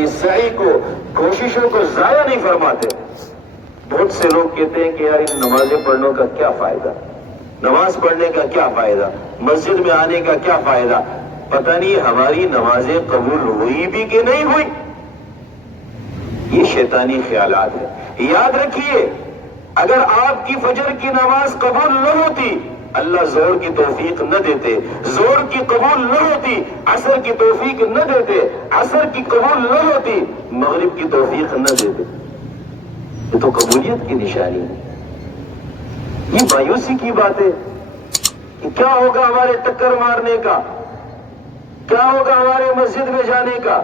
ہماری سعی کو، کوششوں کو ضائع نہیں فرماتے۔ بہت سے لوگ کہتے ہیں کہ یار ان نمازیں پڑھنے کا کیا فائدہ، نماز پڑھنے کا کیا فائدہ، مسجد میں آنے کا کیا فائدہ، پتہ نہیں ہماری نمازیں قبول ہوئی بھی کہ نہیں ہوئی۔ یہ شیطانی خیالات ہیں۔ یاد رکھیے، اگر آپ کی فجر کی نماز قبول نہ ہوتی، اللہ زور کی توفیق نہ دیتے، زور کی قبول نہ ہوتی، عصر کی توفیق نہ دیتے، عصر کی قبول نہ ہوتی، مغرب کی توفیق نہ دیتے۔ یہ تو قبولیت کی نشانی ہے۔ یہ مایوسی کی بات ہے کہ کیا ہوگا ہمارے ٹکر مارنے کا، کیا ہوگا ہمارے مسجد میں جانے کا۔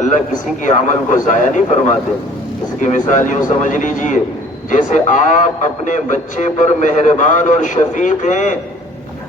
اللہ کسی کے عمل کو ضائع نہیں فرماتے۔ اس کی مثال یوں سمجھ لیجئے، جیسے آپ اپنے بچے پر مہربان اور شفیق ہیں۔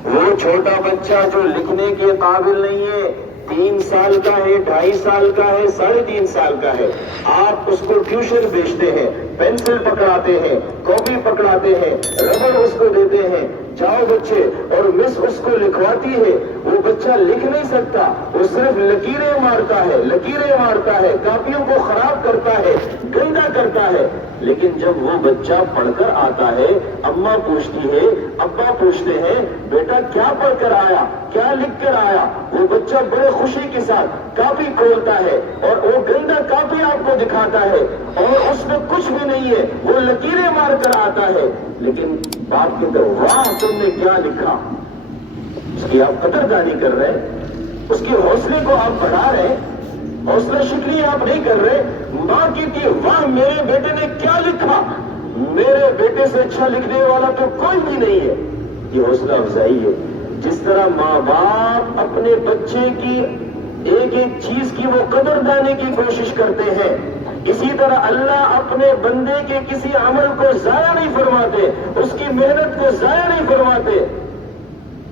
وہ چھوٹا بچہ جو لکھنے کے قابل نہیں ہے، 3 سال کا ہے، 2.5 سال کا ہے، 3.5 سال کا ہے، آپ اس کو ٹیوشن بھیجتے ہیں، پینسل پکڑاتے ہیں، کاپی پکڑاتے ہیں، ربڑ اس کو دیتے ہیں، جاؤ بچے، اور مس اس کو لکھواتی ہے۔ وہ بچہ لکھ نہیں سکتا، وہ صرف لکیریں مارتا ہے، لکیریں مارتا ہے، کاپیوں کو خراب کرتا ہے، گندا کرتا ہے۔ لیکن جب وہ بچہ پڑھ کر آتا ہے، اماں پوچھتی ہے، ابا پوچھتے ہیں، بیٹا کیا پڑھ کر آیا، کیا لکھ کر آیا؟ وہ بچہ بڑے خوشی کے ساتھ کاپی کھولتا ہے اور وہ گندا کاپی آپ کو دکھاتا ہے اور اس میں کچھ بھی نہیں ہے، وہ لکیریں مار کر آتا ہے۔ لیکن باپ کہتے ہیں، واہ تم نے کیا لکھا۔ اس کی آپ قدردانی کر رہے، اس کے حوصلے کو آپ بڑھا رہے، حوصلہ شکنی آپ نہیں کر رہے۔ ماں کہتی ہے، واہ میرے بیٹے نے کیا لکھا، میرے بیٹے سے اچھا لکھنے والا تو کوئی بھی نہیں ہے۔ یہ حوصلہ افزائی ہے۔ جس طرح ماں باپ اپنے بچے کی ایک ایک چیز کی وہ قدردانی کی کوشش کرتے ہیں، اسی طرح اللہ اپنے بندے کے کسی عمل کو ضائع نہیں فرماتے، اس کی محنت کو ضائع نہیں فرماتے۔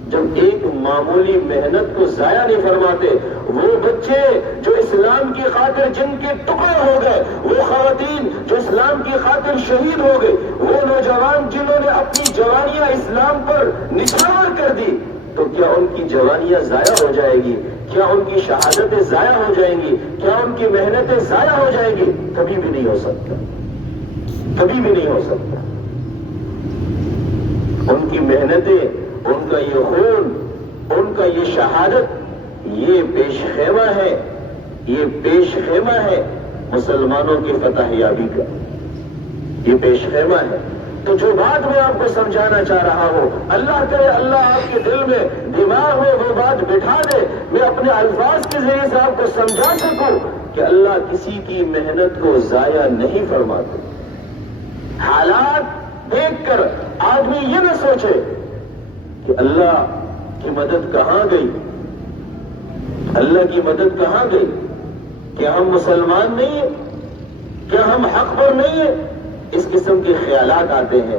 جب ایک معمولی محنت کو ضائع نہیں فرماتے، وہ بچے جو اسلام کی خاطر جن کے ٹکڑے ہو گئے، وہ خواتین جو اسلام کی خاطر شہید ہو گئی، وہ نوجوان جنہوں نے اپنی جوانیاں اسلام پر نچھاور کر دی، تو کیا ان کی جوانیاں ضائع ہو جائے گی؟ کیا ان کی شہادتیں ضائع ہو جائیں گی؟ کیا ان کی محنتیں ضائع ہو جائیں گی؟ کبھی بھی نہیں ہو سکتا، کبھی بھی نہیں ہو سکتا۔ ان کی محنتیں، ان کا یہ خون، ان کا یہ شہادت، یہ پیش خیمہ ہے، یہ پیش خیمہ ہے مسلمانوں کی فتح یابی کا، یہ پیش خیمہ ہے۔ تو جو بات میں آپ کو سمجھانا چاہ رہا ہوں، اللہ کرے اللہ آپ کے دل میں، دماغ میں وہ بات بٹھا دے، میں اپنے الفاظ کے ذریعے سے آپ کو سمجھا سکوں کہ اللہ کسی کی محنت کو ضائع نہیں فرماتے۔ حالات دیکھ کر آدمی یہ نہ سوچے کہ اللہ کی مدد کہاں گئی، اللہ کی مدد کہاں گئی، کیا ہم مسلمان نہیں ہیں، کیا ہم حق پر نہیں ہیں۔ اس قسم کے خیالات آتے ہیں۔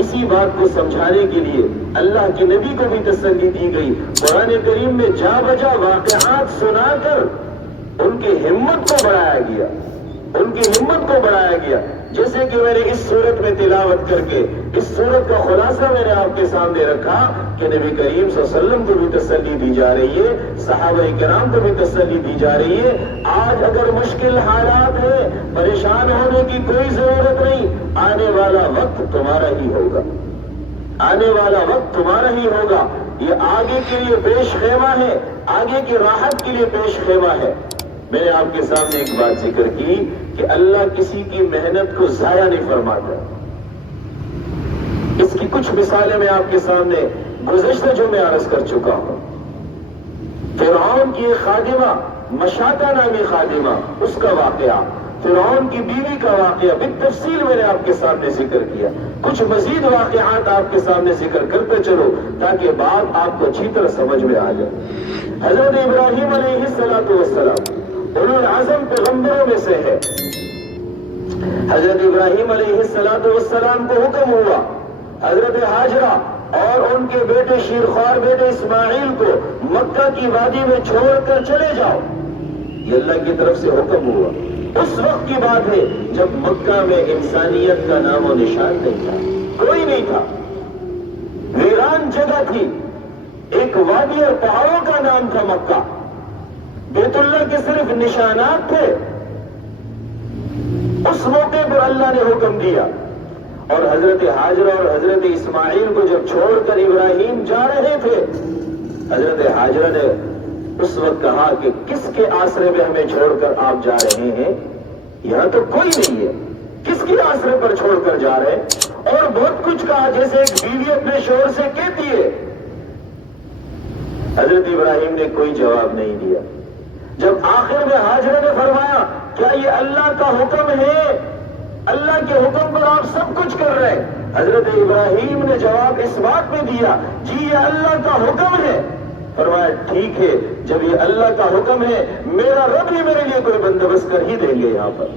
اسی بات کو سمجھانے کے لیے اللہ کے نبی کو بھی تسلی دی گئی، قرآن کریم میں جا بجا واقعات سنا کر ان کی ہمت کو بڑھایا گیا، ان کی ہمت کو بڑھایا گیا۔ جیسے کہ میں نے اس صورت میں تلاوت کر کے اس صورت کا خلاصہ میں نے آپ کے سامنے رکھا کہ نبی کریم صلی اللہ علیہ وسلم کو بھی تسلی دی جا رہی ہے، صحابہ کرام کو بھی تسلی دی جا رہی ہے۔ آج اگر مشکل حالات ہیں، پریشان ہونے کی کوئی ضرورت نہیں، آنے والا وقت تمہارا ہی ہوگا، آنے والا وقت تمہارا ہی ہوگا۔ یہ آگے کے لیے پیش خیمہ ہے، آگے کی راحت کے لیے پیش خیمہ ہے۔ میں نے آپ کے سامنے ایک بات ذکر کی کہ اللہ کسی کی محنت کو ضائع نہیں فرماتا۔ اس کی کچھ مثالیں میں آپ کے سامنے گزشتہ جو میں عرض کر چکا ہوں۔ فرعون کی ایک خادمہ، مشاطہ نامی خادمہ، اس کا واقعہ، فرعون کی بیوی کا واقعہ بالتفصیل میں نے آپ کے سامنے ذکر کیا۔ کچھ مزید واقعات آپ کے سامنے ذکر کرتے چلو تاکہ بات آپ کو اچھی طرح سمجھ میں آ جائے۔ حضرت ابراہیم علیہ السلام اولو العزم پیغمبروں میں سے ہے۔ حضرت ابراہیم علیہ السلام کو حکم ہوا حضرت ہاجرہ اور ان کے بیٹے شیرخوار بیٹے اسماعیل کو مکہ کی وادی میں چھوڑ کر چلے جاؤ، یہ اللہ کی طرف سے حکم ہوا۔ اس وقت کی بات ہے جب مکہ میں انسانیت کا نام و نشان نہیں تھا، کوئی نہیں تھا، ویران جگہ تھی، ایک وادی اور پہاڑوں کا نام تھا مکہ۔ بیت اللہ کے صرف نشانات تھے. اس موقع پر اللہ نے حکم دیا. اور حضرت ہاجرہ اور حضرت اسماعیل کو جب چھوڑ کر ابراہیم جا رہے تھے، حضرت ہاجرہ نے اس وقت کہا کہ کس کے آسرے میں ہمیں چھوڑ کر آپ جا رہے ہیں؟ یہاں تو کوئی نہیں ہے، کس کے آسرے پر چھوڑ کر جا رہے ہیں؟ اور بہت کچھ کہا، جیسے ایک بیوی اپنے شوہر سے کہتی ہے. حضرت ابراہیم نے کوئی جواب نہیں دیا. جب آخر میں ہاجرہ نے فرمایا کیا یہ اللہ کا حکم ہے؟ اللہ کے حکم پر آپ سب کچھ کر رہے ہیں. حضرت ابراہیم نے جواب اس بات میں دیا جی یہ اللہ کا حکم ہے. فرمایا ٹھیک ہے، جب یہ اللہ کا حکم ہے میرا رب ہی میرے لیے کوئی بندوبست کر ہی دیں گے. یہاں پر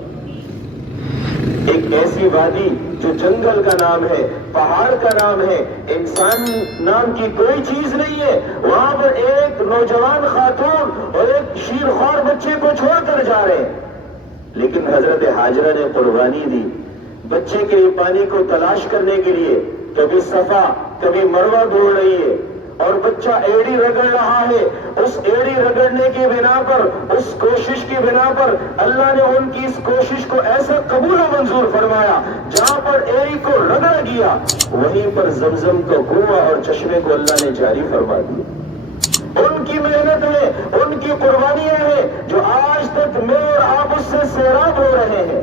ایک ایسی وادی جو جنگل کا نام ہے، پہاڑ کا نام ہے، انسان نام کی کوئی چیز نہیں ہے، وہاں پر ایک نوجوان خاتون اور ایک شیرخوار بچے کو چھوڑ کر جا رہے ہیں. لیکن حضرت ہاجرہ نے قربانی دی. بچے کے پانی کو تلاش کرنے کے لیے کبھی صفا کبھی مروہ دوڑ رہی ہے، اور بچہ ایڑی رگڑ رہا ہے. اس ایڑی رگڑنے کی بنا پر، اس کوشش کی بنا پر اللہ نے ان کی اس کوشش کو ایسا قبول و منظور فرمایا، جہاں پر ایڑی کو رگڑ گیا وہیں پر زمزم کا کنواں اور چشمے کو اللہ نے جاری فرما دیا. ان کی محنت ہے، ان کی قربانیاں ہیں جو آج تک میں اور آپ اس سے سیراب ہو رہے ہیں.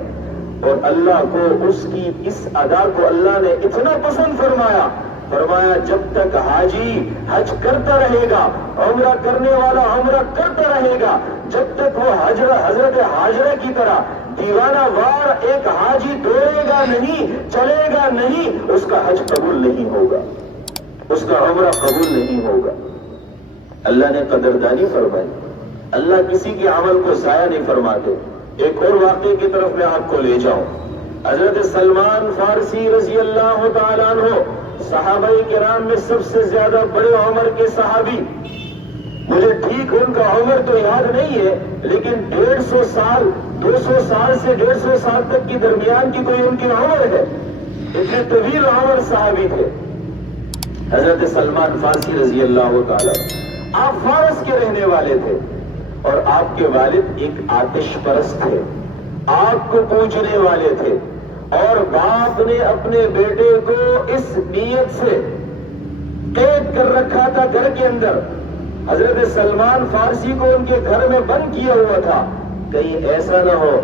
اور اللہ کو اس کی اس ادا کو اللہ نے اتنا پسند فرمایا جب تک حاجی حج کرتا رہے گا، عمرہ کرنے والا عمرہ کرتا رہے گا، جب تک وہ حضرت ہاجرہ کی طرح دیوانہ وار ایک حاجی دوڑے گا نہیں، چلے گا نہیں، اس کا حج قبول نہیں ہوگا، اس کا عمرہ قبول نہیں ہوگا. اللہ نے قدردانی فرمائی. اللہ کسی کے عمل کو ضائع نہیں فرماتے. ایک اور واقعے کی طرف میں آپ کو لے جاؤں. حضرت سلمان فارسی رضی اللہ تعالیٰ عنہ صحابہ کرام میں سب سے زیادہ بڑے عمر کے صحابی. مجھے ٹھیک ان کا عمر تو یاد نہیں ہے، لیکن 150 سال 200 سال سے 150 سال تک کی درمیان کی کوئی ان کی عمر ہے. اتنے طویل عمر صحابی تھے حضرت سلمان فارسی رضی اللہ تعالیٰ. آپ فارس کے رہنے والے تھے اور آپ کے والد ایک آتش پرست تھے، آگ کو پوجنے والے تھے. اور باپ نے اپنے بیٹے کو اس نیت سے قید کر رکھا تھا گھر کے اندر. حضرت سلمان فارسی کو ان کے گھر میں بند کیا ہوا تھا، کہیں ایسا نہ ہو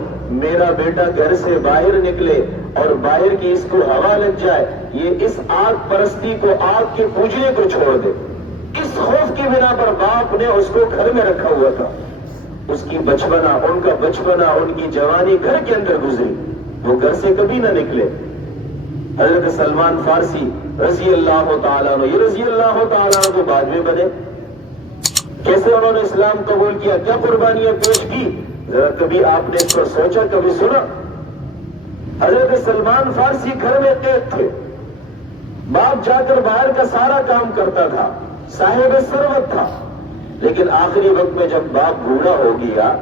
میرا بیٹا گھر سے باہر نکلے اور باہر کی اس کو ہوا لگ جائے، یہ اس آگ پرستی کو، آگ کے پوجنے کو چھوڑ دے. اس خوف کی بنا پر باپ نے اس کو گھر میں رکھا ہوا تھا. اس کی بچپنا، ان کا بچپنا، ان کی جوانی گھر کے اندر گزری، وہ گھر سے کبھی نہ نکلے. حضرت سلمان فارسی رضی اللہ تعالیٰ عنہ، یہ رضی اللہ تعالیٰ عنہ کو بعد میں بنے. کیسے انہوں نے اسلام قبول کیا، کیا قربانیاں پیش کی، ذرا کبھی آپ نے اس پر سوچا، کبھی سنا؟ حضرت سلمان فارسی گھر میں قید تھے. باپ جا کر باہر کا سارا کام کرتا تھا، صاحب ثروت تھا. لیکن آخری وقت میں جب باپ بوڑھا ہو گیا،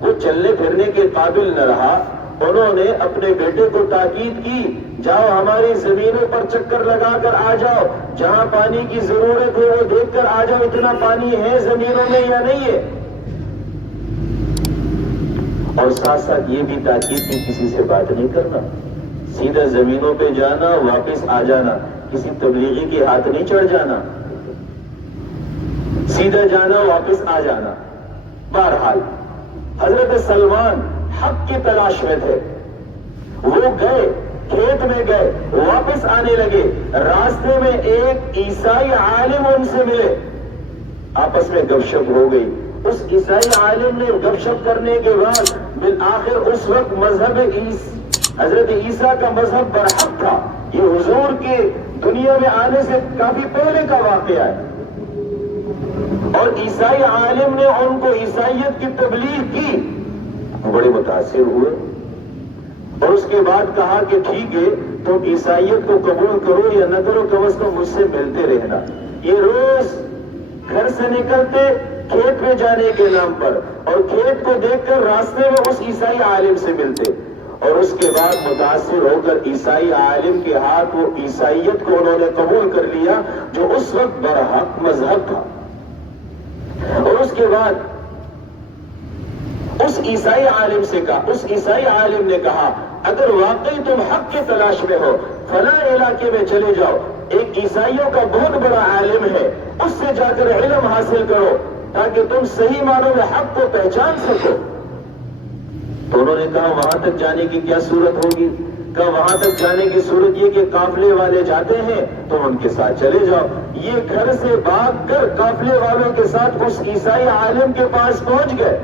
وہ چلنے پھرنے کے قابل نہ رہا. انہوں نے اپنے بیٹے کو تاکید کی، جاؤ ہماری زمینوں پر چکر لگا کر آ جاؤ، جہاں پانی کی ضرورت ہے وہ دیکھ کر آ جاؤ، اتنا پانی ہے زمینوں میں یا نہیں ہے. اور ساتھ ساتھ یہ بھی تاکید کی کسی سے بات نہیں کرنا، سیدھا زمینوں پہ جانا، واپس آ جانا، کسی تبلیغی کے ہاتھ نہیں چڑھ جانا، سیدھا جانا واپس آ جانا. بہرحال حضرت سلمان حق کی تلاش میں تھے. وہ گئے، کھیت میں گئے، واپس آنے لگے. راستے میں ایک عیسائی عالم ان سے ملے، آپس میں گپ شپ ہو گئی. اس عیسائی عالم نے گپ شپ کرنے کے بعد بالآخر اس وقت مذہب حضرت عیسیٰ کا مذہب برحق تھا. یہ حضور کے دنیا میں آنے سے کافی پہلے کا واقعہ ہے. اور عیسائی عالم نے ان کو عیسائیت کی تبلیغ کی، بڑے متاثر ہوئے اور اس کے بعد کہا کہ ٹھیک ہے تم عیسائیت کو قبول کرو یا نہ کرو، کم از کم مجھ سے ملتے رہنا. یہ روز گھر سے نکلتے کھیت میں جانے کے نام پر، اور کھیت کو دیکھ کر راستے میں اس عیسائی عالم سے ملتے، اور اس کے بعد متاثر ہو کر عیسائی عالم کے ہاتھ وہ عیسائیت کو انہوں نے قبول کر لیا جو اس وقت برحق مذہب تھا. اور اس کے بعد اس عیسائی عالم سے کہا، اس عیسائی عالم نے کہا اگر واقعی تم حق کی تلاش میں ہو فلاں علاقے میں چلے جاؤ، ایک عیسائیوں کا بہت بڑا عالم ہے، اس سے جا کر علم حاصل کرو تاکہ تم صحیح معنوں میں حق کو پہچان سکو۔ تو انہوں نے کہا وہاں تک جانے کی کیا صورت ہوگی؟ کہا وہاں تک جانے کی صورت یہ کہ قافلے والے جاتے ہیں تو ان کے ساتھ چلے جاؤ۔ یہ گھر سے بھاگ کر قافلے والوں کے ساتھ اس عیسائی عالم کے پاس پہنچ گئے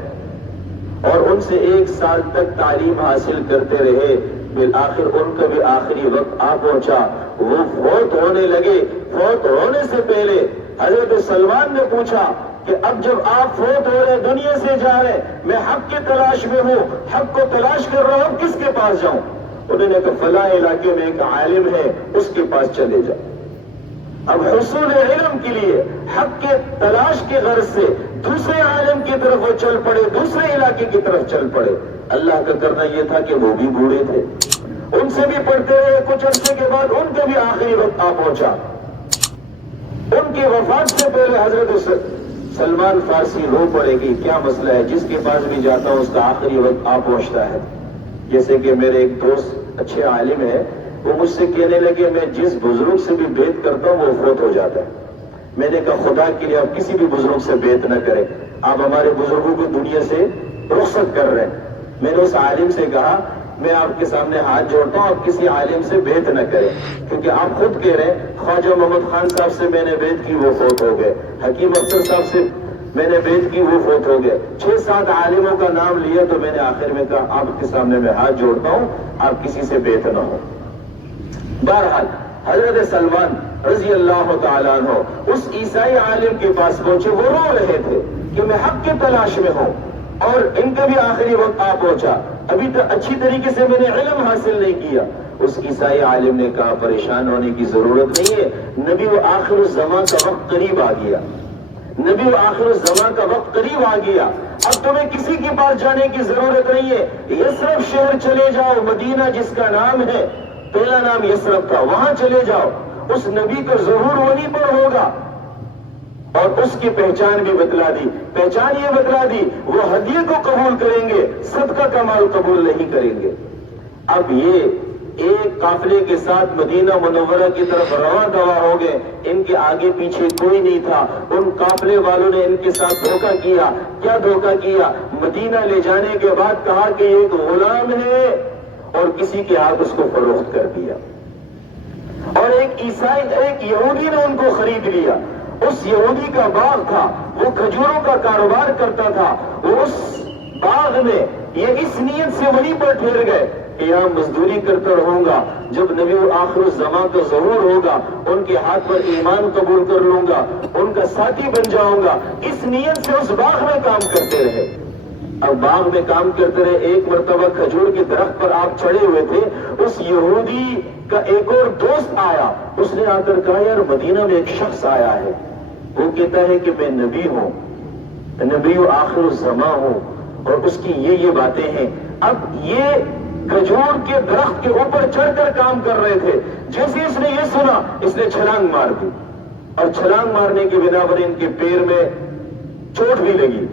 اور ان سے 1 سال تک تعلیم حاصل کرتے رہے۔ بالآخر ان کا بھی آخری وقت آ پہنچا، وہ فوت ہونے لگے۔ فوت ہونے سے پہلے حضرت سلمان نے پوچھا کہ اب جب آپ فوت ہو رہے، دنیا سے جا رہے، میں حق کی تلاش میں ہوں، حق کو تلاش کر رہا ہوں، کس کے پاس جاؤں؟ انہوں نے کہا فلاں علاقے میں ایک عالم ہے، اس کے پاس چلے جاؤ۔ اب حصول علم کے لیے حق کے تلاش کی غرض سے دوسرے عالم کی طرف وہ چل پڑے، دوسرے علاقے کی طرف چل پڑے۔ اللہ کا کرنا یہ تھا کہ وہ بھی بوڑھے تھے، ان سے بھی پڑھتے رہے، کچھ عرصے کے بعد ان کا بھی آخری وقت آ پہنچا۔ ان کی وفات سے پہلے حضرت سلمان فارسی رو پڑے گی کیا مسئلہ ہے، جس کے پاس بھی جاتا ہوں اس کا آخری وقت آ پہنچتا ہے۔ جیسے کہ میرے ایک دوست اچھے عالم ہے، وہ مجھ سے کہنے لگے میں جس بزرگ سے بھی بیعت کرتا ہوں وہ فوت ہو جاتا ہے۔ میں نے کہا خدا کے لیے آپ کسی بھی بزرگ سے بیعت نہ کریں، آپ ہمارے بزرگوں کو دنیا سے رخصت کر رہے ہیں۔ میں نے اس عالم سے کہا میں آپ کے سامنے ہاتھ جوڑتا ہوں، آپ کسی عالم سے بیعت نہ کریں، کیونکہ آپ خود کہہ رہے ہیں خواجہ محمد خان صاحب سے میں نے بیعت کی وہ فوت ہو گئے، حکیم اختر صاحب سے میں نے بیعت کی وہ فوت ہو گئے، 6-7 عالموں کا نام لیا تو میں نے آخر میں کہا آپ کے سامنے میں ہاتھ جوڑتا ہوں، آپ کسی سے بیعت نہ ہو۔ بہرحال حضرت سلمان رضی اللہ تعالیٰ عنہ اس عیسائی عالم کے پاس پہنچے، وہ رو رہے تھے کہ میں حق کی تلاش میں ہوں اور ان کا بھی آخری وقت آ پہنچا، ابھی تک اچھی طریقے سے میں نے علم حاصل نہیں کیا۔ اس عیسائی عالم نے کہا پریشان ہونے کی ضرورت نہیں ہے، نبی و آخر الزمان کا وقت قریب آ گیا، نبی و آخر الزمان کا وقت قریب آ گیا، اب تمہیں کسی کے پاس جانے کی ضرورت نہیں ہے، یثرب شہر چلے جاؤ، مدینہ جس کا نام ہے، پہلا نام یثرب تھا، وہاں چلے جاؤ، اس نبی کا ظہور وہیں پر ہوگا۔ اور اس کی پہچان بھی بتلا دی، پہچان یہ بتلا دی وہ ہدیے کو قبول کریں گے، صدقہ کا مال قبول نہیں کریں گے۔ اب یہ ایک قافلے کے ساتھ مدینہ منورہ کی طرف رواں دوا ہو گئے، ان کے آگے پیچھے کوئی نہیں تھا، ان قافلے والوں نے ان کے ساتھ دھوکہ کیا۔ کیا دھوکہ کیا؟ مدینہ لے جانے کے بعد کہا کہ یہ ایک غلام ہے اور کسی کے ہاتھ اس کو فروخت کر دیا، اور ایک عیسائی ایک یہودی نے ان کو خرید لیا۔ اس یہودی کا باغ تھا، وہ کھجوروں کا کاروبار کرتا تھا، وہ اس باغ میں یہ اس نیت سے وہیں پر ٹھہر گئے کہ یہاں مزدوری کرتا رہوں گا، جب نبی آخر الزمان کا ظہور ہوگا ان کے ہاتھ پر ایمان قبول کر لوں گا، ان کا ساتھی بن جاؤں گا، اس نیت سے اس باغ میں کام کرتے رہے۔ اب باغ میں کام کرتے رہے، ایک مرتبہ کھجور کے درخت پر آپ چڑھے ہوئے تھے، اس یہودی کا ایک اور دوست آیا، اس نے آ کر کہا یار مدینہ میں ایک شخص آیا ہے، وہ کہتا ہے کہ میں نبی ہوں، نبی آخر الزمان ہوں، اور اس کی یہ باتیں ہیں۔ اب یہ کھجور کے درخت کے اوپر چڑھ کر کام کر رہے تھے، جیسے اس نے یہ سنا اس نے چھلانگ مار دی، اور چھلانگ مارنے کی بنا پر ان کے پیر میں چوٹ بھی لگی،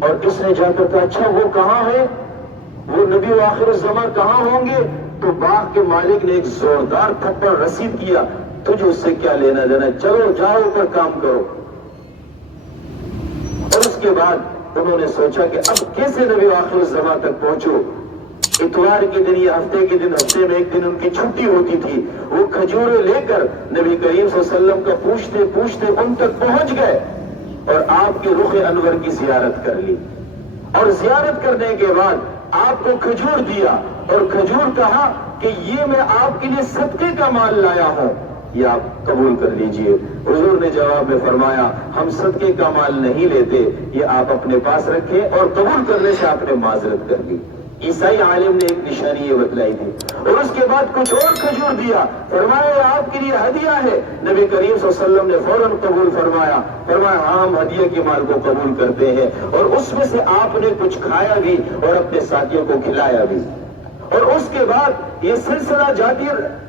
اور اس نے جا کر کہا اچھا وہ کہاں ہے، وہ نبی آخر الزمان کہاں ہوں گے؟ تو باغ کے مالک نے ایک زوردار تھپڑ رسید کیا، تجھے اس سے کیا لینا دینا، چلو جاؤ اوپر کام کرو۔ اور اس کے بعد انہوں نے سوچا کہ اب کیسے نبی آخر الزمان تک پہنچو۔ اتوار کے دن یا ہفتے کے دن، ہفتے میں ایک دن ان کی چھٹی ہوتی تھی، وہ کھجوریں لے کر نبی کریم صلی اللہ علیہ وسلم کا پوچھتے پوچھتے ان تک پہنچ گئے اور آپ کے رخ انور کی زیارت کر لی، اور زیارت کرنے کے بعد آپ کو کھجور دیا اور کھجور کہا کہ یہ میں آپ کے لیے صدقے کا مال لایا ہوں، یہ آپ قبول کر لیجئے۔ حضور نے جواب میں فرمایا ہم صدقے کا مال نہیں لیتے، یہ آپ اپنے پاس رکھیں، اور قبول کرنے سے آپ نے معذرت کر لی۔ عیسائی عالم نے ایک نشانی یہ بتلائی تھی، اور اس کے بعد کچھ اور کھجور دیا، فرمایا یہ آپ کے لیے ہدیہ ہے۔ نبی کریم صلی اللہ علیہ وسلم نے فوراً قبول فرمایا ہاں ہم ہدیہ کے مال کو قبول کرتے ہیں، اور اس میں سے آپ نے کچھ کھایا بھی اور اپنے ساتھیوں کو کھلایا بھی۔ اور اس کے بعد یہ سلسلہ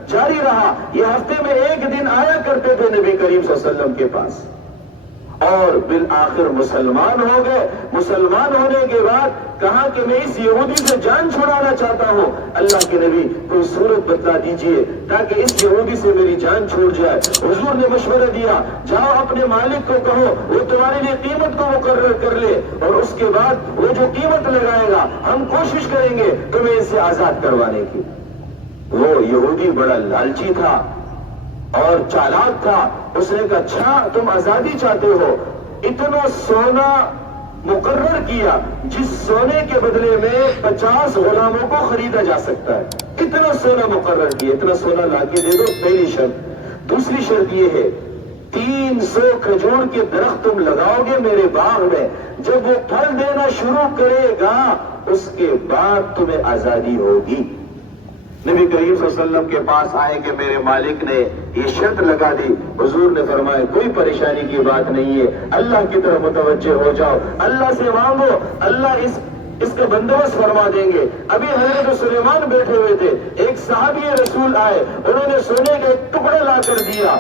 جاری رہا، یہ ہفتے میں ایک دن آیا کرتے تھے نبی کریم صلی اللہ علیہ وسلم کے پاس، اور بالآخر مسلمان ہو گئے. مسلمان ہونے کے بعد کہا کہ میں اس یہودی سے جان چھڑانا چاہتا ہوں. اللہ کے نبی کوئی صورت بتلا دیجئے تاکہ اس یہودی سے میری جان چھوٹ جائے. حضور نے مشورہ دیا, جاؤ اپنے مالک کو کہو وہ تمہارے لیے قیمت کو مقرر کر لے, اور اس کے بعد وہ جو قیمت لگائے گا ہم کوشش کریں گے تمہیں اس سے آزاد کروانے کی. وہ یہودی بڑا لالچی تھا اور چالاک تھا. اس نے کہا اچھا تم آزادی چاہتے ہو, اتنا سونا مقرر کیا جس سونے کے بدلے میں 50 غلاموں کو خریدا جا سکتا ہے. اتنا سونا مقرر کیا, اتنا سونا لا کے دے دو, پہلی شرط. دوسری شرط یہ ہے 300 کھجور کے درخت تم لگاؤ گے میرے باغ میں, جب وہ پھل دینا شروع کرے گا اس کے بعد تمہیں آزادی ہوگی. نبی کریم صلی اللہ علیہ وسلم کے پاس آئے کہ میرے مالک نے یہ شرط لگا دی. حضور نے فرمایا کوئی پریشانی کی بات نہیں ہے, اللہ کی طرف متوجہ ہو جاؤ, اللہ سے مانگو, اللہ اس کا بندوبست فرما دیں گے. ابھی حضرت سلیمان بیٹھے ہوئے تھے, ایک صحابی رسول آئے, انہوں نے سونے کا ایک ٹکڑا لا کر دیا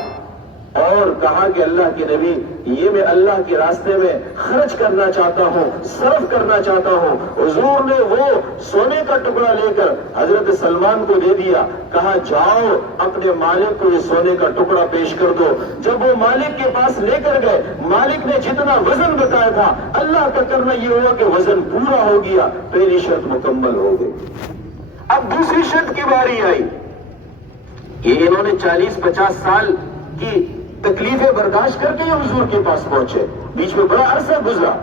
اور کہا کہ اللہ کے نبی یہ میں اللہ کے راستے میں خرچ کرنا چاہتا ہوں, صرف کرنا چاہتا ہوں. حضور نے وہ سونے کا ٹکڑا لے کر حضرت سلمان کو دے دیا, کہا جاؤ اپنے مالک کو یہ سونے کا ٹکڑا پیش کر دو. جب وہ مالک کے پاس لے کر گئے, مالک نے جتنا وزن بتایا تھا اللہ کا کرنا یہ ہوا کہ وزن پورا ہو گیا, پہلی شرط مکمل ہو گئی. اب دوسری شرط کی باری آئی. یہ انہوں نے 40-50 سال کی تکلیفیں برداشت کر کے حضور کے پاس پہنچے, بیچ میں بڑا عرصہ گزرا.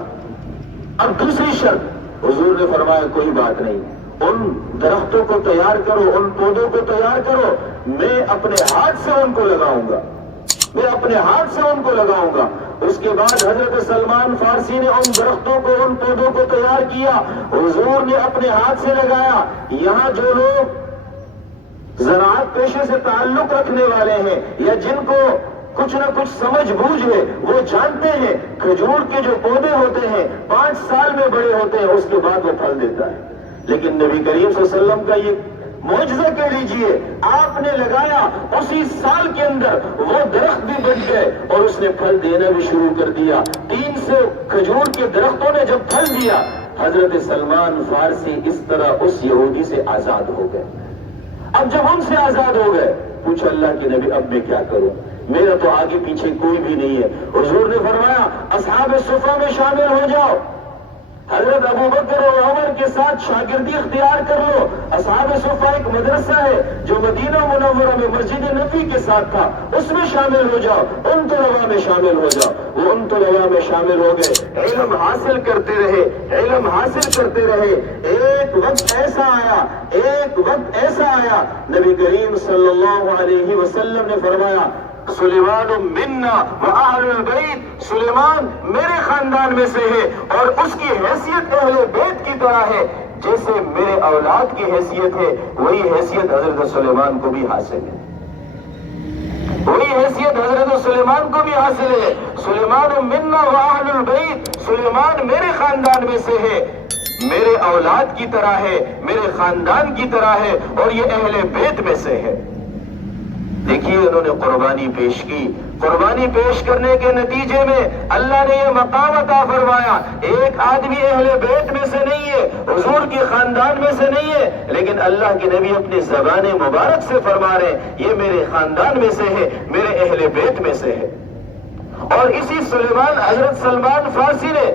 اب دوسری شرط, حضور نے فرمایا کوئی بات نہیں, ان درختوں کو تیار کرو, ان پودوں کو تیار کرو, میں اپنے ہاتھ سے ان کو لگاؤں گا, میں اپنے ہاتھ سے ان کو لگاؤں گا. اس کے بعد حضرت سلمان فارسی نے ان درختوں کو, ان پودوں کو تیار کیا, حضور نے اپنے ہاتھ سے لگایا. یہاں جو لوگ زراعت پیشے سے تعلق رکھنے والے ہیں یا جن کو کچھ نہ کچھ سمجھ بوجھ ہے وہ جانتے ہیں کھجور کے جو پودے ہوتے ہیں 5 سال میں بڑے ہوتے ہیں, اس کے بعد وہ پھل دیتا ہے. لیکن نبی کریم صلی اللہ علیہ وسلم کا یہ معجزہ کہہ لیجئے, آپ نے لگایا اسی سال کے اندر وہ درخت بھی بن گئے اور اس نے پھل دینا بھی شروع کر دیا. 300 کھجور کے درختوں نے جب پھل دیا, حضرت سلمان فارسی اس طرح اس یہودی سے آزاد ہو گئے. اب جب ان سے آزاد ہو گئے, پوچھا اللہ کے نبی اب میں کیا کروں, میرا تو آگے پیچھے کوئی بھی نہیں ہے. حضور نے فرمایا اصحاب صفہ میں شامل ہو جاؤ, حضرت ابو بکر اور عمر کے ساتھ شاگردی اختیار کر لو. اصحاب صفہ ایک مدرسہ ہے جو مدینہ منورہ میں مسجد نبی کے ساتھ تھا, اس میں شامل ہو جاؤ, ان طلباء میں شامل ہو جاؤ. وہ ان طلباء میں شامل ہو گئے, علم حاصل کرتے رہے, علم حاصل کرتے رہے. ایک وقت ایسا آیا نبی کریم صلی اللہ علیہ وسلم نے فرمایا سلیمان منا واہل البیت, سلیمان میرے خاندان میں سے ہے اور اس کی حیثیت اہل بیت کی طرح ہے, جیسے میرے اولاد کی حیثیت ہے وہی حیثیت حضرت سلیمان کو بھی حاصل ہے, وہی حیثیت حضرت سلیمان کو بھی حاصل ہے. سلیمان منا واہل البیت, سلیمان میرے خاندان میں سے ہے, میرے اولاد کی طرح ہے, میرے خاندان کی طرح ہے اور یہ اہل بیت میں سے ہے. دیکھیے انہوں نے قربانی پیش کی, قربانی پیش کرنے کے نتیجے میں اللہ نے یہ مقام عطا فرمایا. ایک آدمی اہل بیت میں سے نہیں ہے, حضور کے خاندان میں سے نہیں ہے, لیکن اللہ کے نبی اپنی زبان مبارک سے فرما رہے یہ میرے خاندان میں سے ہے, میرے اہل بیت میں سے ہے. اور اسی سلیمان حضرت سلمان فارسی نے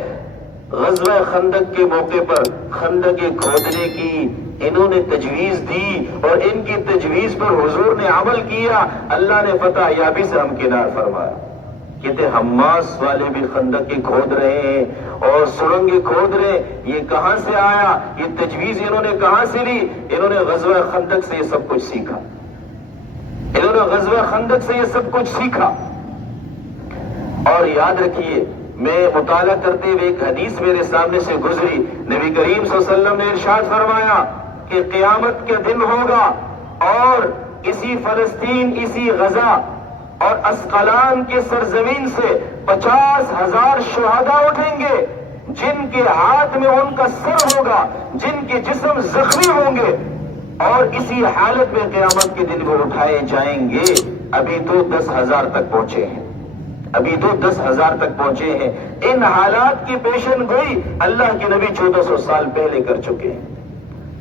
غزوہ خندق کے موقع پر خندق کھودنے کی انہوں نے تجویز دی اور ان کی تجویز پر حضور نے عمل کیا. اللہ نے فتح یابی سے ہمکنار فرمایا. کہتے حماس والے بھی خندق کھود رہے ہیں اور سرنگیں کھود رہے ہیں, یہ کہاں سے آیا, یہ تجویز انہوں نے کہاں سے لی؟ انہوں نے غزوہ خندق سے یہ سب کچھ سیکھا, انہوں نے غزوہ خندق سے یہ سب کچھ سیکھا. اور یاد رکھیے میں مطالعہ کرتے ہوئے ایک حدیث میرے سامنے سے گزری, نبی کریم صلی اللہ علیہ وسلم نے ارشاد فرمایا کہ قیامت کے دن ہوگا اور اسی فلسطین, اسی غزہ اور اسقلان کے سرزمین سے 50,000 شہداء اٹھیں گے جن کے ہاتھ میں ان کا سر ہوگا, جن کے جسم زخمی ہوں گے, اور اسی حالت میں قیامت کے دن وہ اٹھائے جائیں گے. ابھی تو 10,000 تک پہنچے ہیں. ابھی تو 10,000 تک پہنچے ہیں. ان حالات کی پیشن گوئی اللہ کے نبی 1400 سال پہلے کر چکے ہیں.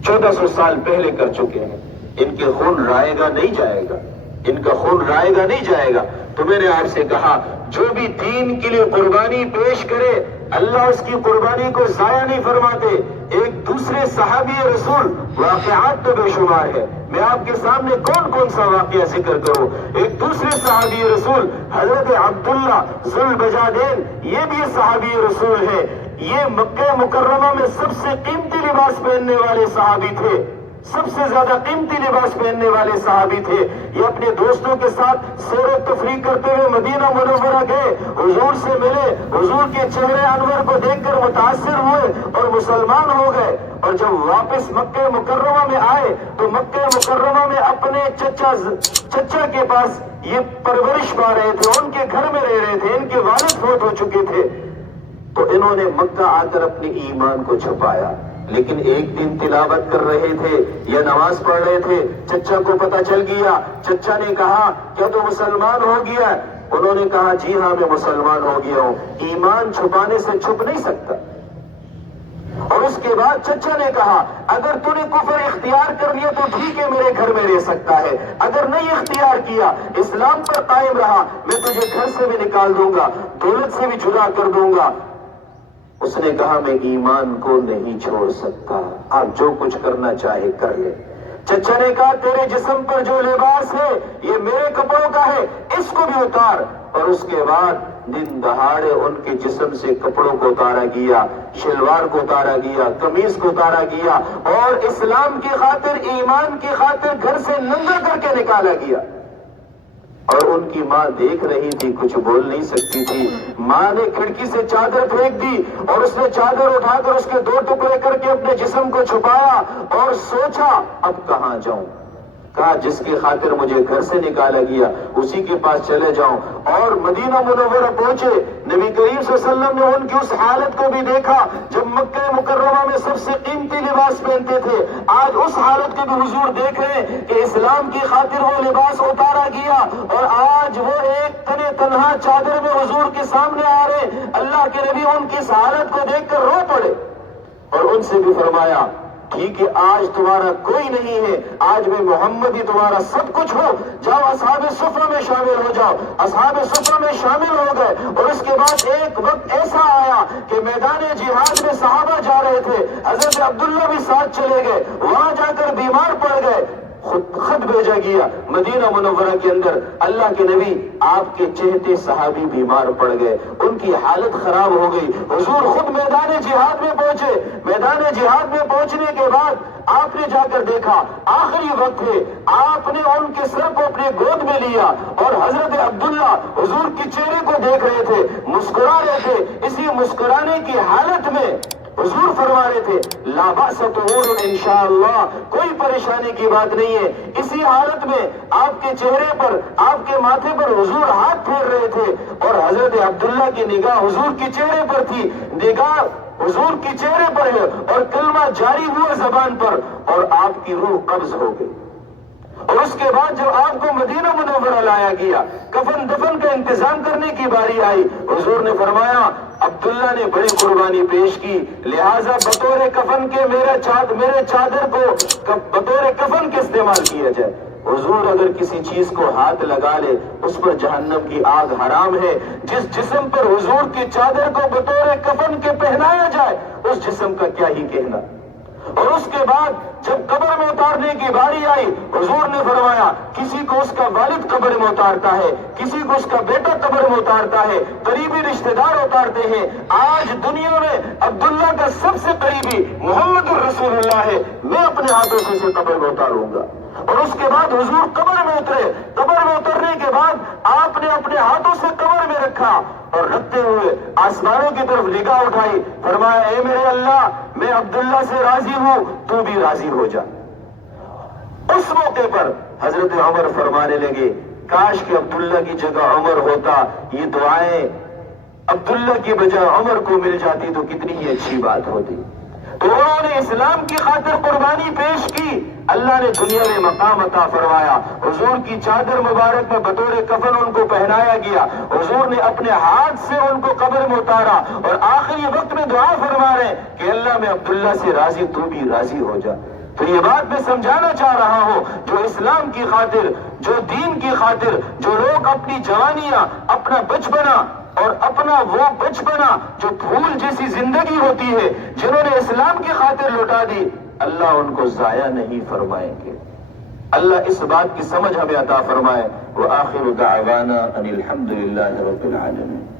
1400 سال پہلے کر چکے ہیں. ان کے خون رائے گا نہیں جائے گا, ان کا خون رائے گا نہیں جائے گا. تو میں نے آپ سے کہا جو بھی دین کے لیے قربانی پیش کرے اللہ اس کی قربانی کو ضائع نہیں فرماتے. ایک دوسرے صحابی رسول, واقعات تو بے شمار ہے, میں آپ کے سامنے کون کون سا واقعہ ذکر کروں. ایک دوسرے صحابی رسول حضرت عبداللہ ذوالبجادین, یہ بھی صحابی رسول ہے. یہ مکہ مکرمہ میں سب سے قیمتی لباس پہننے والے صحابی تھے, سب سے زیادہ قیمتی لباس پہننے والے صحابی تھے. یہ اپنے دوستوں کے ساتھ سیر و تفریح کرتے ہوئے مدینہ منورہ گئے, حضور سے ملے, حضور کے چہرے انور کو دیکھ کر متاثر ہوئے اور مسلمان ہو گئے. اور جب واپس مکہ مکرمہ میں آئے تو مکہ مکرمہ میں اپنے چچا کے پاس یہ پرورش پا رہے تھے, ان کے گھر میں رہ رہے تھے, ان کے والد فوت ہو چکے تھے. تو انہوں نے مکہ آ کر اپنے ایمان کو چھپایا. لیکن ایک دن تلاوت کر رہے تھے یا نماز پڑھ رہے تھے, چچا کو پتہ چل گیا. چچا نے کہا کیا تو مسلمان ہو گیا؟ انہوں نے کہا جی ہاں میں مسلمان ہو گیا ہوں. ایمان چھپانے سے چھپ نہیں سکتا. اور اس کے بعد چچا نے کہا اگر تو نے کفر اختیار کر لیا تو ٹھیک ہے, میرے گھر میں رہ سکتا ہے. اگر نہیں اختیار کیا, اسلام پر قائم رہا, میں تجھے گھر سے بھی نکال دوں گا, دولت سے بھی جدا کر دوں گا. اس نے کہا میں ایمان کو نہیں چھوڑ سکتا, آپ جو کچھ کرنا چاہے کر لے. چچا نے کہا تیرے جسم پر جو لباس ہے یہ میرے کپڑوں کا ہے, اس کو بھی اتار. اور اس کے بعد دن دہاڑے ان کے جسم سے کپڑوں کو اتارا گیا, شلوار کو اتارا گیا, قمیض کو اتارا گیا, اور اسلام کی خاطر, ایمان کی خاطر گھر سے ننگا کر کے نکالا گیا. اور ان کی ماں دیکھ رہی تھی, کچھ بول نہیں سکتی تھی. ماں نے کھڑکی سے چادر پھینک دی اور اس نے چادر اٹھا کر اس کے 2 ٹکڑے کر کے اپنے جسم کو چھپایا اور سوچا اب کہاں جاؤں. کہا جس کی خاطر مجھے گھر سے نکالا گیا اسی کے پاس چلے جاؤں. اور مدینہ منورہ پہنچے. نبی کریم صلی اللہ علیہ وسلم نے ان کی اس حالت کو بھی دیکھا جب مکہ مکرمہ میں سب سے قیمتی لباس پہنتے تھے. آج اس حالت کو بھی حضور دیکھ رہے ہیں کہ اسلام کی خاطر وہ لباس اتارا گیا اور آج وہ ایک تنے تنہا چادر میں حضور کے سامنے آ رہے. اللہ کے نبی ان کی اس حالت کو دیکھ کر رو پڑے اور ان سے بھی فرمایا ٹھیک ہے آج تمہارا کوئی نہیں ہے, آج میں محمد ہی تمہارا سب کچھ ہو, جاؤ اصحاب صفہ میں شامل ہو جاؤ. اصحاب صفہ میں شامل ہو گئے. اور اس کے بعد ایک وقت ایسا آیا کہ میدان جہاد میں صحابہ جا رہے تھے, حضرت عبداللہ بھی ساتھ چلے گئے, وہاں جا کر بیمار پڑ گئے. خط بھیجا گیا مدینہ منورہ کے اندر, اللہ کے نبی آپ کے چہتے صحابی بیمار پڑ گئے, ان کی حالت خراب ہو گئی. حضور خود میدان جہاد میں پہنچے. میدان جہاد میں پہنچنے کے بعد آپ نے جا کر دیکھا آخری وقت ہے, آپ نے ان کے سر کو اپنے گود میں لیا اور حضرت عبداللہ حضور کے چہرے کو دیکھ رہے تھے, مسکرا رہے تھے. اسی مسکرانے کی حالت میں حضور فرما رہے تھے لا بأس طہور انشاءاللہ, کوئی پریشانی کی بات نہیں ہے. اسی حالت میں آپ کے چہرے پر, آپ کے ماتھے پر حضور ہاتھ پھیر رہے تھے اور حضرت عبداللہ کی نگاہ حضور کے چہرے پر تھی. نگاہ حضور کے چہرے پر ہے اور کلمہ جاری ہوا زبان پر اور آپ کی روح قبض ہو گئی. اور اس کے بعد جب آپ کو مدینہ منورہ لایا گیا, کفن دفن کا انتظام کرنے کی باری آئی, حضور نے فرمایا عبداللہ نے بڑی قربانی پیش کی, لہذا بطور کفن کے میرے چادر کو بطور کفن کے استعمال کیا جائے. حضور اگر کسی چیز کو ہاتھ لگا لے اس پر جہنم کی آگ حرام ہے. جس جسم پر حضور کی چادر کو بطور کفن کے پہنایا جائے اس جسم کا کیا ہی کہنا. اور اس کے بعد جب قبر میں اتارنے کی باری آئی, حضور نے فرمایا کسی کو اس کا والد قبر میں اتارتا ہے, کسی کو اس کا بیٹا قبر میں اتارتا ہے, قریبی رشتہ دار اتارتے ہیں. آج دنیا میں عبداللہ کا سب سے قریبی محمد الرسول اللہ ہے, میں اپنے ہاتھوں سے اسے قبر میں اتاروں گا. اور اس کے بعد حضور قبر میں اترے. قبر میں اترنے کے بعد آپ نے اپنے ہاتھوں سے قبر میں رکھا اور رکھتے ہوئے آسمانوں کی طرف نگاہ اٹھائی, فرمایا اے میرے اللہ میں عبداللہ سے راضی ہوں, تو بھی راضی ہو جا. اس موقع پر حضرت عمر فرمانے لگے کاش کہ عبداللہ کی جگہ عمر ہوتا, یہ دعائیں عبداللہ کی بجائے عمر کو مل جاتی تو کتنی ہی اچھی بات ہوتی. تو انہوں نے اسلام کی خاطر قربانی پیش کی. اللہ نے دنیا میں مقام عطا فرمایا، حضور کی چادر مبارک میں بطور کفن ان کو پہنایا گیا، حضور نے اپنے ہاتھ سے ان کو قبر میں اتارا اور آخری وقت میں دعا فرما رہے کہ اللہ میں عبداللہ سے راضی، تو بھی راضی ہو جا۔ تو یہ بات میں سمجھانا چاہ رہا ہوں، جو اسلام کی خاطر، جو دین کی خاطر، جو لوگ اپنی جوانیاں، اپنا بچپنا اور اپنا وہ بچپنا جو پھول جیسی زندگی ہوتی ہے، جنہوں نے اسلام کی خاطر لوٹا دی، اللہ ان کو ضائع نہیں فرمائیں گے۔ اللہ اس بات کی سمجھ ہمیں عطا فرمائے۔ وآخر دعوانا ان الحمد للہ رب العالمین۔